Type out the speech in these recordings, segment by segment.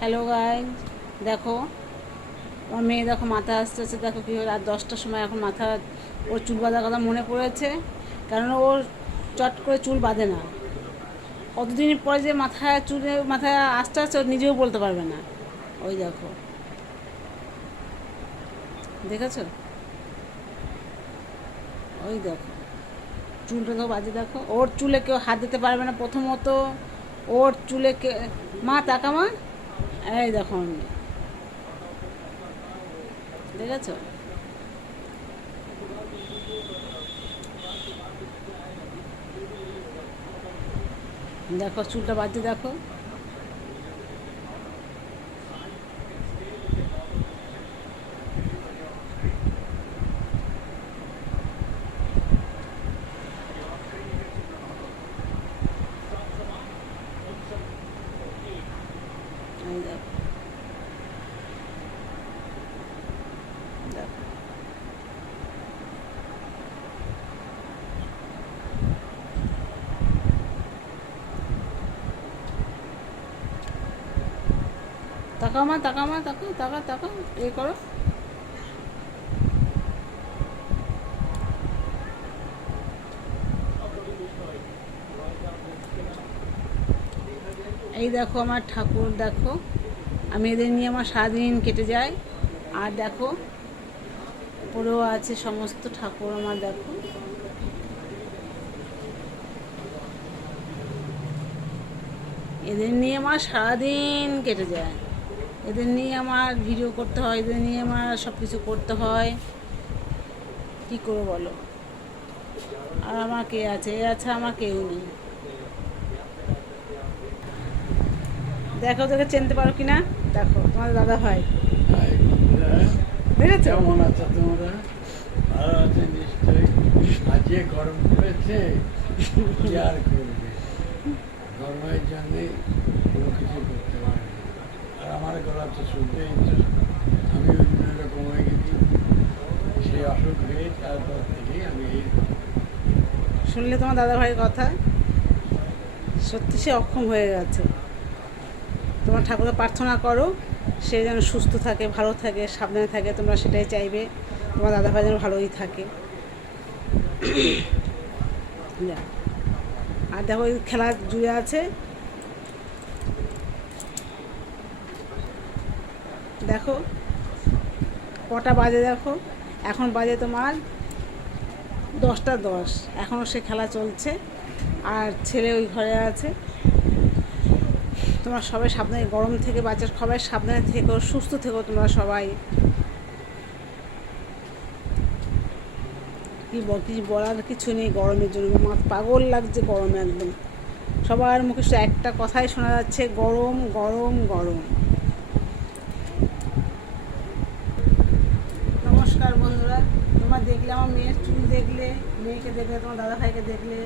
Hello guy দেখো, আমার মেয়ে দেখো মাথা আসতে আসতে দেখো কী হলো। রাত দশটার সময় এখন মাথা, ওর চুল বাঁধার কথা মনে পড়েছে। কারণ ওর চট করে চুল বাঁধে না। কতদিন পরে যে মাথায় চুলে মাথায় আসতে আসতে নিজেও বলতে পারবে না। ওই দেখো। দেখেছ? ওই দেখো। চুলটা তো বাজে দেখো। ওর চুলে কেউ হাত দিতে পারবে না প্রথমত। ওর চুলে কে, মা তাকা মা এই দেখো আমার মেয়ে। দেখেছ দেখো চুলটা বাজে দেখো তাকাও মা তাকাও মা তাকাও তাকাও তাকাও এ করো। এই দেখো আমার ঠাকুর, দেখো। আমি এদের নিয়ে আমার সারাদিন কেটে যায় আর দেখো, উপরেও আছে সমস্ত ঠাকুর আমার, দেখো। এদের নিয়ে আমার সারাদিন কেটে যায়। এদের নিয়ে আমার ভিডিও করতে হয়, এদের নিয়ে আমার সব কিছু করতে হয়। কী করব বলো? আর আমার কে আছে? এ আছে আমার কেউ নেই। দেখো তোকে চিনতে পারো কি না দেখো তোমার দাদা ভাই বন্ধুরা, কেমন আছো তোমরা? ভালো আছে নিশ্চয়ই। আজকে গরম পড়েছে। কি আর করবে? গরমের জন্যে কোনো কিছু করতে পারি না। আর আমার গলা তো শুনতেই তো আমি অন্য রকম হয়ে গেছি। সেই অসুখ হয়ে তারপর থেকে আমি শুনলে তোমার দাদা ভাইয়ের কথা? সত্যি সে অক্ষম হয়ে গেছে। তোমার ঠাকুরকে প্রার্থনা করো, সে যেন সুস্থ থাকে, ভালো থাকে, সাবধানে থাকে, তোমরা সেটাই চাইবে। তোমার দাদা ভাই যেন ভালোই থাকে। আর দেখো খেলা জুড়ে আছে। দেখো, কটা বাজে দেখো? এখন বাজে তোমার দশটা দশ। এখনও সে খেলা চলছে। আর ছেলে ওই ঘরে আছে। তোমরা সবাই সাবধানে গরম থেকে বাচ্চার সবাই সাবধানে থেকো, সুস্থ থেকো তোমরা সবাই। কি কিছু বলার কিছু নেই গরমের জন্য। মা পাগল লাগছে গরমে একদম। সবার মুখে একটা কথাই শোনা যাচ্ছে, গরম গরম গরম। নমস্কার বন্ধুরা, তোমরা দেখলে, আমার মেয়ের চুল দেখলে। মেয়েকে দেখলে, তোমার দাদা ভাইকে দেখলে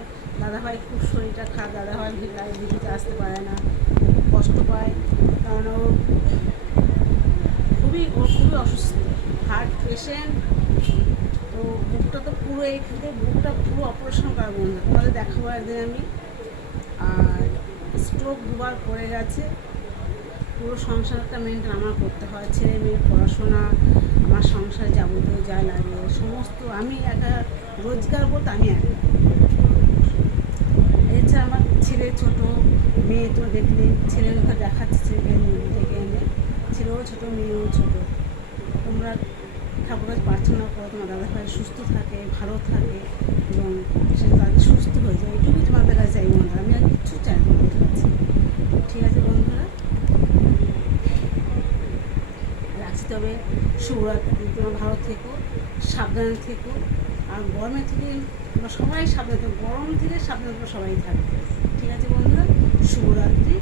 দাদা ভাই খুব শরীরটা খারাপ দাদা ভাই ভিড় ভিড়িতে আসতে পারে না খুব কষ্ট পায়, কারণ ও খুবই ও খুবই অসুস্থ। হার্ট পেশেন্ট তো বুকটা তো পুরো এই থেকে বুকটা পুরো অপারেশন করা বন্ধ। তোমাদের দেখাবো একদিন আমি। আর স্ট্রোক দুবার পড়ে গেছে। পুরো সংসারটা মেনটেন আমার করতে হয়। ছেলে মেয়ের পড়াশোনা আমার সংসারে যাবতীয় যা লাগে, সমস্ত আমি একা রোজগার বলতে আমি একা এছাড়া আমার ছেলে ছোট, মেয়ে তো দেখলে ছেলের ওকে দেখাচ্ছে ছেলেকে ডেকে এনে। ছেলেও ছোটো, মেয়েও ছোটো। তোমরা ঠাকুরের প্রার্থনা করো, তোমার দাদা ভাই সুস্থ থাকে, ভালো থাকে, এবং সে তাদের সুস্থ হয়ে যায়। এটুকুই তোমাদের কাছে চাই বন্ধুরা, আমি আর কিচ্ছু চাই তোমাদের কাছে। ঠিক আছে বন্ধুরা? রাখছি তবে। শুভরাত্রি তোমরা ভালো থেকো, সাবধানে থেকো, আর গরমের থেকে তোমরা সবাই সাবধানে গরম থেকে সাবধানে তোমরা সবাই থাকবে ঠিক আছে বন্ধুরা? শুভরাত্রি।